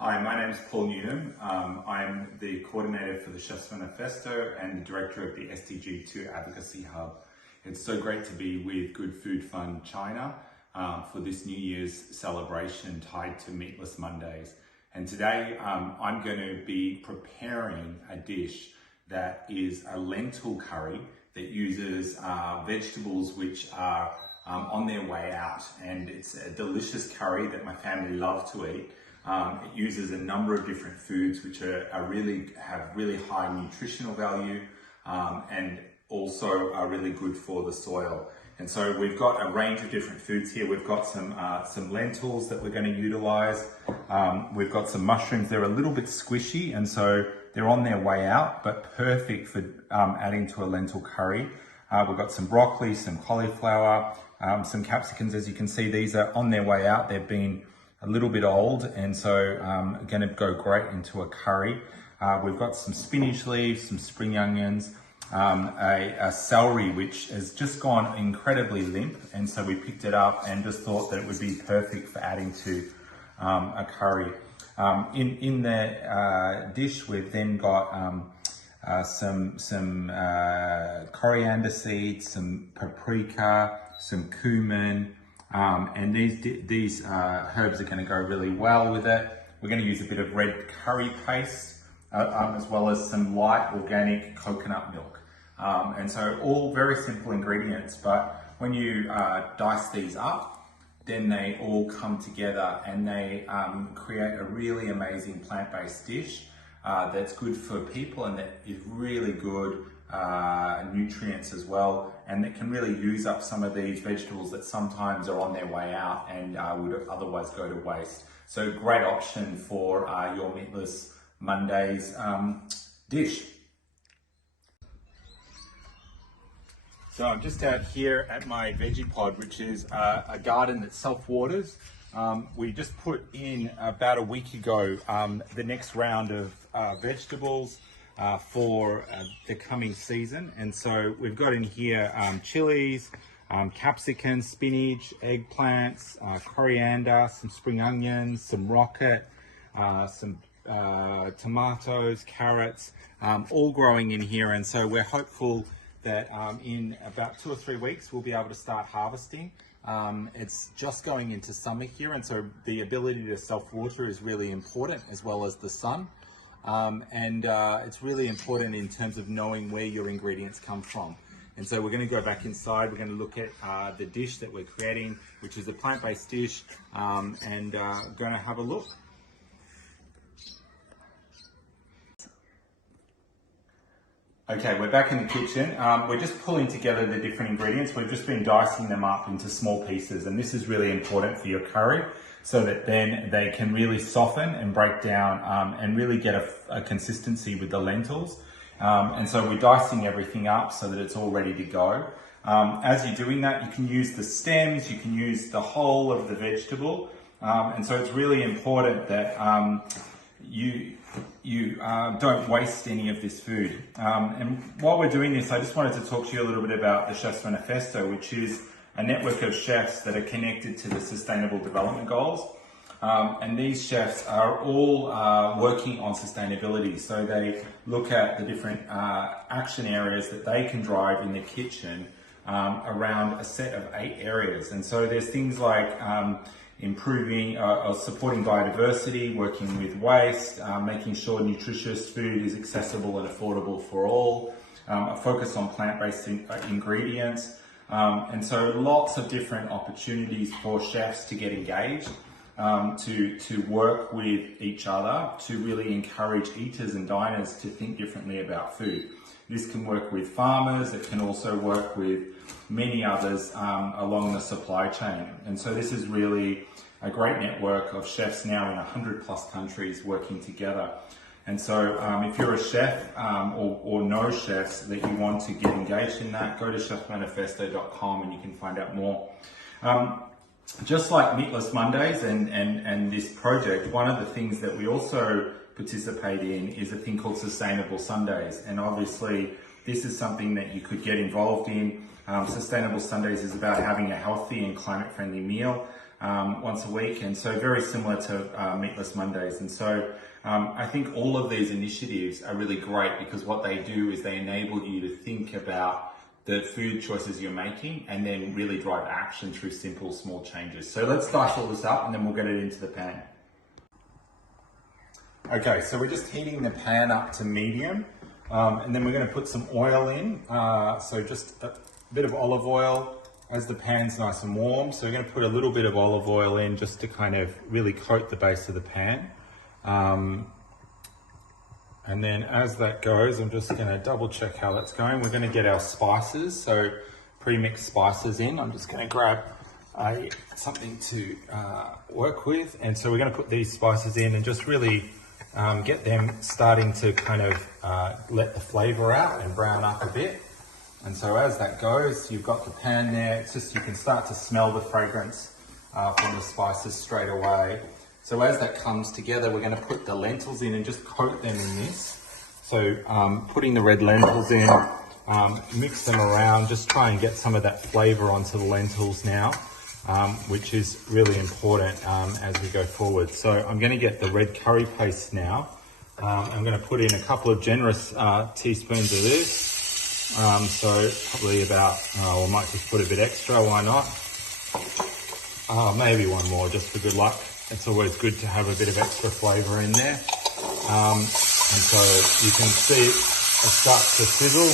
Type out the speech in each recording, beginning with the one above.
Hi, my name is Paul Newnham. I'm the coordinator for the Chef's Manifesto and the director of the SDG2 Advocacy Hub. It's so great to be with Good Food Fund China for this New Year's celebration tied to Meatless Mondays. And today I'm going to be preparing a dish that is a lentil curry that uses vegetables which are on their way out. And it's a delicious curry that my family love to eat. It uses a number of different foods which have really high nutritional value and also are really good for the soil. And so we've got a range of different foods here. We've got some lentils that we're going to utilize. We've got some mushrooms. They're a little bit squishy, and so they're on their way out, but perfect for adding to a lentil curry. We've got some broccoli, some cauliflower, some capsicums. As you can see, these are on their way out. They've been a little bit old, and so going to go great into a curry. We've got some spinach leaves, some spring onions, a celery which has just gone incredibly limp, and so we picked it up and just thought that it would be perfect for adding to a curry. In the dish, we've then got some coriander seeds, some paprika, some cumin, and these herbs are going to go really well with it. We're going to use a bit of red curry paste as well as some light organic coconut milk. And so all very simple ingredients, but when you dice these up, then they all come together and they create a really amazing plant-based dish that's good for people and that is really good nutrients as well, and that can really use up some of these vegetables that sometimes are on their way out and would otherwise go to waste. So great option for your Meatless Mondays dish. So I'm just out here at my Veggie Pod, which is a garden that self-waters. We just put in about a week ago the next round of vegetables for the coming season. And so we've got in here chilies, capsicum, spinach, eggplants, coriander, some spring onions, some rocket, some tomatoes, carrots, all growing in here. And so we're hopeful that in about 2 or 3 weeks we'll be able to start harvesting. It's just going into summer here, and so the ability to self-water is really important, as well as the sun. It's really important in terms of knowing where your ingredients come from. And so we're going to go back inside. We're going to look at the dish that we're creating, which is a plant-based dish, and going to have a look. Okay, we're back in the kitchen. We're just pulling together the different ingredients. We've just been dicing them up into small pieces, and this is really important for your curry so that then they can really soften and break down and really get a consistency with the lentils. And so we're dicing everything up so that it's all ready to go. As you're doing that, you can use the stems, you can use the whole of the vegetable. And so it's really important that you don't waste any of this food. And while we're doing this, I just wanted to talk to you a little bit about the Chef's Manifesto, which is a network of chefs that are connected to the Sustainable Development Goals. And these chefs are all working on sustainability. So they look at the different action areas that they can drive in the kitchen around a set of 8 areas. And so there's things like improving or supporting biodiversity, working with waste, making sure nutritious food is accessible and affordable for all, a focus on plant-based ingredients, and so lots of different opportunities for chefs to get engaged, to work with each other, to really encourage eaters and diners to think differently about food. This can work with farmers, it can also work with many others along the supply chain. And so this is really a great network of chefs now in 100+ countries working together. And so if you're a chef or know chefs that you want to get engaged in that, go to chefmanifesto.com and you can find out more. Just like Meatless Mondays and this project, one of the things that we also participate in is a thing called Sustainable Sundays. And obviously this is something that you could get involved in. Sustainable Sundays is about having a healthy and climate-friendly meal. once a week, and so very similar to Meatless Mondays. And so I think all of these initiatives are really great because what they do is they enable you to think about the food choices you're making and then really drive action through simple, small changes. So let's dice all this up and then we'll get it into the pan. Okay, so we're just heating the pan up to medium, and then we're going to put some oil in. So just a bit of olive oil as the pan's nice and warm. So we're going to put a little bit of olive oil in just to kind of really coat the base of the pan. And then as that goes, I'm just going to double check how that's going. We're going to get our spices, so pre-mixed spices in. I'm just going to grab something to work with. And so we're going to put these spices in and just really get them starting to kind of let the flavor out and brown up a bit. And so as that goes, you've got the pan there. It's just, you can start to smell the fragrance from the spices straight away. So as that comes together, we're going to put the lentils in and just coat them in this. So putting the red lentils in, mix them around, just try and get some of that flavor onto the lentils now, which is really important as we go forward. So I'm going to get the red curry paste now. I'm going to put in a couple of generous teaspoons of this. So probably about, I might just put a bit extra, why not? Maybe one more just for good luck. It's always good to have a bit of extra flavour in there. And so you can see it start to sizzle.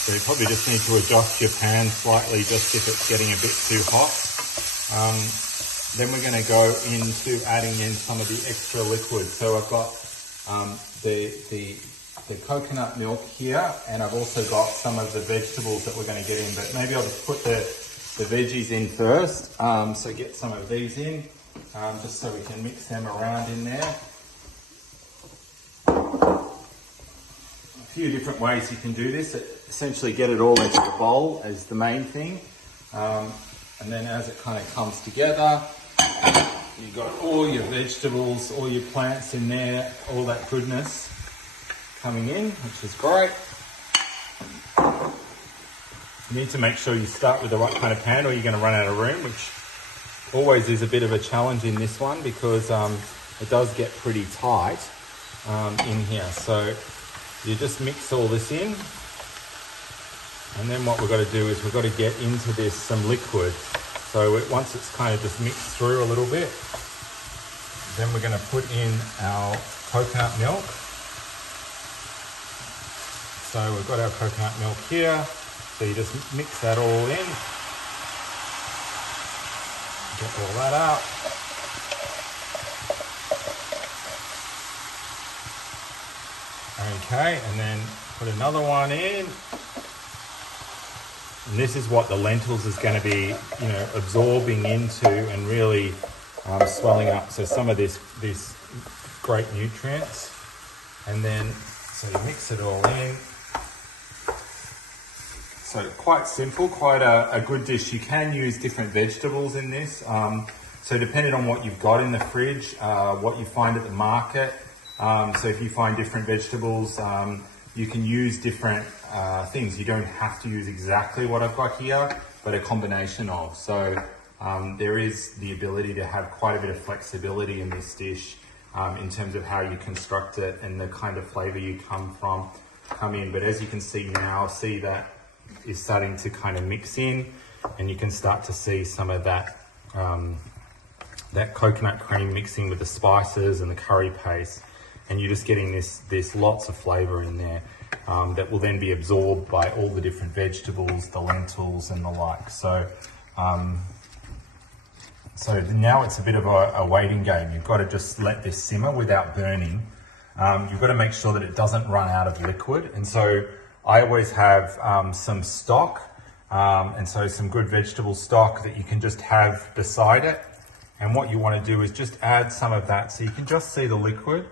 So you probably just need to adjust your pan slightly just if it's getting a bit too hot. Then we're going to go into adding in some of the extra liquid. So I've got the coconut milk here, and I've also got some of the vegetables that we're going to get in, but maybe I'll just put the veggies in first. So get some of these in, just so we can mix them around in there. A few different ways you can do this. Essentially get it all into the bowl is the main thing. And then as it kind of comes together, you've got all your vegetables, all your plants in there, all that goodness coming in, which is great. You need to make sure you start with the right kind of pan or you're going to run out of room, which always is a bit of a challenge in this one because it does get pretty tight in here. So you just mix all this in, and then what we've got to do is we've got to get into this some liquid. So once it's kind of just mixed through a little bit, then we're going to put in our coconut milk. So we've got our coconut milk here. So you just mix that all in. Get all that out. Okay, and then put another one in. And this is what the lentils is going to be, absorbing into and really swelling up. So some of this great nutrients. And then, so you mix it all in. So quite simple, quite a good dish. You can use different vegetables in this. So depending on what you've got in the fridge, what you find at the market. So if you find different vegetables, you can use different things. You don't have to use exactly what I've got here, but a combination of. So there is the ability to have quite a bit of flexibility in this dish in terms of how you construct it and the kind of flavor you come in. But as you can see now, see that is starting to kind of mix in, and you can start to see some of that that coconut cream mixing with the spices and the curry paste, and you're just getting this lots of flavor in there that will then be absorbed by all the different vegetables, the lentils and the like. So so now it's a bit of a waiting game. You've got to just let this simmer without burning. You've got to make sure that it doesn't run out of liquid, and so I always have some stock, and so some good vegetable stock that you can just have beside it. And what you want to do is just add some of that so you can just see the liquid.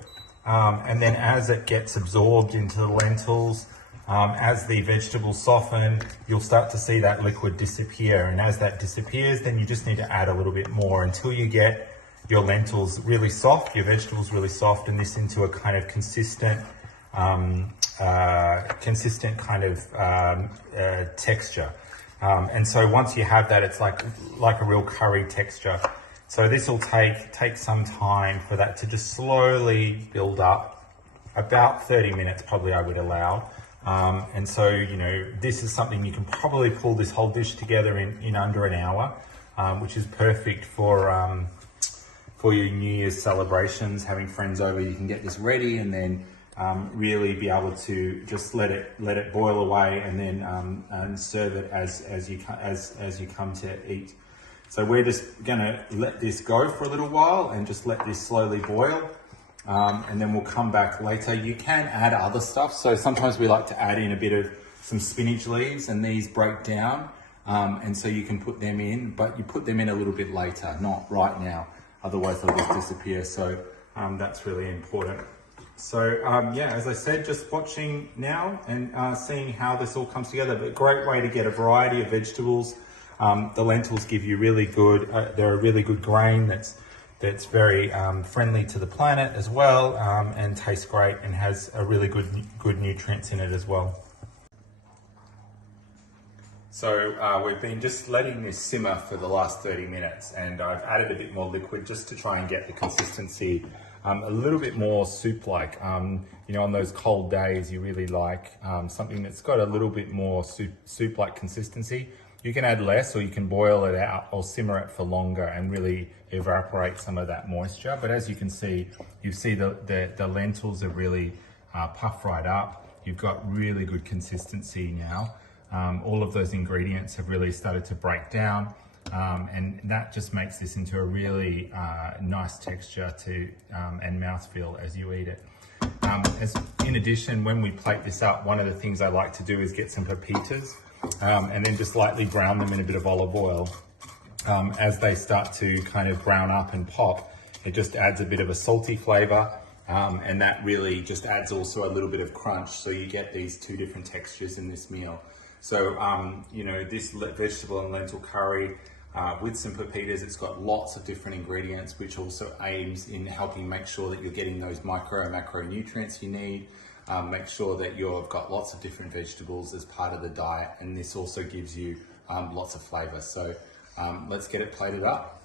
And then as it gets absorbed into the lentils, as the vegetables soften, you'll start to see that liquid disappear. And as that disappears, then you just need to add a little bit more until you get your lentils really soft, your vegetables really soft, and this into a kind of consistent kind of texture. And so once you have that, it's like a real curry texture. So this will take some time for that to just slowly build up. About 30 minutes probably I would allow. And so, you know, this is something you can probably pull this whole dish together in under an hour, which is perfect for your New Year's celebrations, having friends over. You can get this ready and then really be able to just let it boil away, and then and serve it as you come to eat. So we're just gonna let this go for a little while and just let this slowly boil, and then we'll come back later. You can add other stuff. So sometimes we like to add in a bit of some spinach leaves, and these break down, and so you can put them in, but you put them in a little bit later, not right now. Otherwise they'll just disappear. So that's really important. So yeah, as I said, just watching now and seeing how this all comes together. But a great way to get a variety of vegetables. The lentils give you really good, they're a really good grain that's very friendly to the planet as well, and tastes great and has a really good nutrients in it as well. So we've been just letting this simmer for the last 30 minutes, and I've added a bit more liquid just to try and get the consistency a little bit more soup-like. You know, on those cold days, you really like something that's got a little bit more soup-like consistency. You can add less, or you can boil it out or simmer it for longer and really evaporate some of that moisture. But as you can see, you see the lentils are really puffed right up. You've got really good consistency now. All of those ingredients have really started to break down, and that just makes this into a really nice texture and mouthfeel as you eat it. In addition, when we plate this up, one of the things I like to do is get some pepitas, and then just lightly brown them in a bit of olive oil. As they start to kind of brown up and pop, it just adds a bit of a salty flavor, and that really just adds also a little bit of crunch, so you get these two different textures in this meal. So, you know, this vegetable and lentil curry with some pepitas, it's got lots of different ingredients, which also aims in helping make sure that you're getting those micro and macro nutrients you need. Make sure that you've got lots of different vegetables as part of the diet, and this also gives you lots of flavor. So let's get it plated up.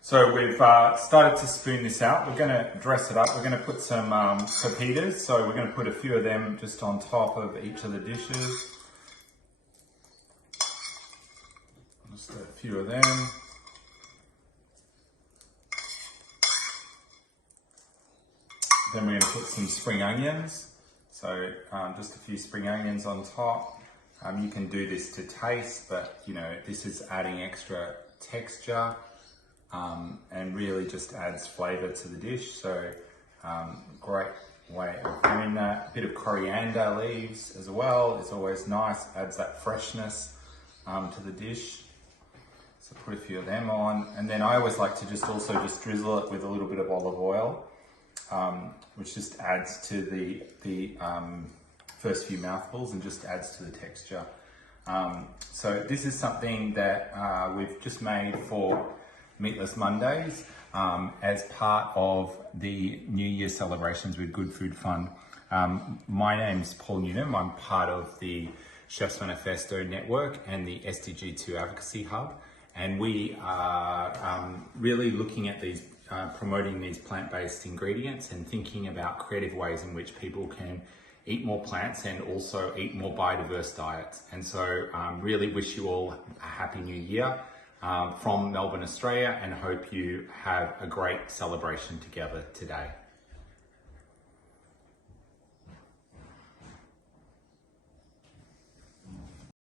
So we've started to spoon this out. We're going to dress it up. We're going to put some pepitas. So we're going to put a few of them just on top of each of the dishes. Just a few of them. Then we're going to put some spring onions. So just a few spring onions on top. You can do this to taste, but you know, this is adding extra texture. And really just adds flavor to the dish. So great way of doing that. A bit of coriander leaves as well. It's always nice, adds that freshness to the dish. So put a few of them on. And then I always like to just drizzle it with a little bit of olive oil, which just adds to the first few mouthfuls and just adds to the texture. So this is something that we've just made for Meatless Mondays as part of the New Year celebrations with Good Food Fund. My name's Paul Newnham. I'm part of the Chef's Manifesto network and the SDG2 Advocacy Hub, and we are really looking at these, promoting these plant-based ingredients and thinking about creative ways in which people can eat more plants and also eat more biodiverse diets. And so really wish you all a happy new year. From Melbourne, Australia, and hope you have a great celebration together today.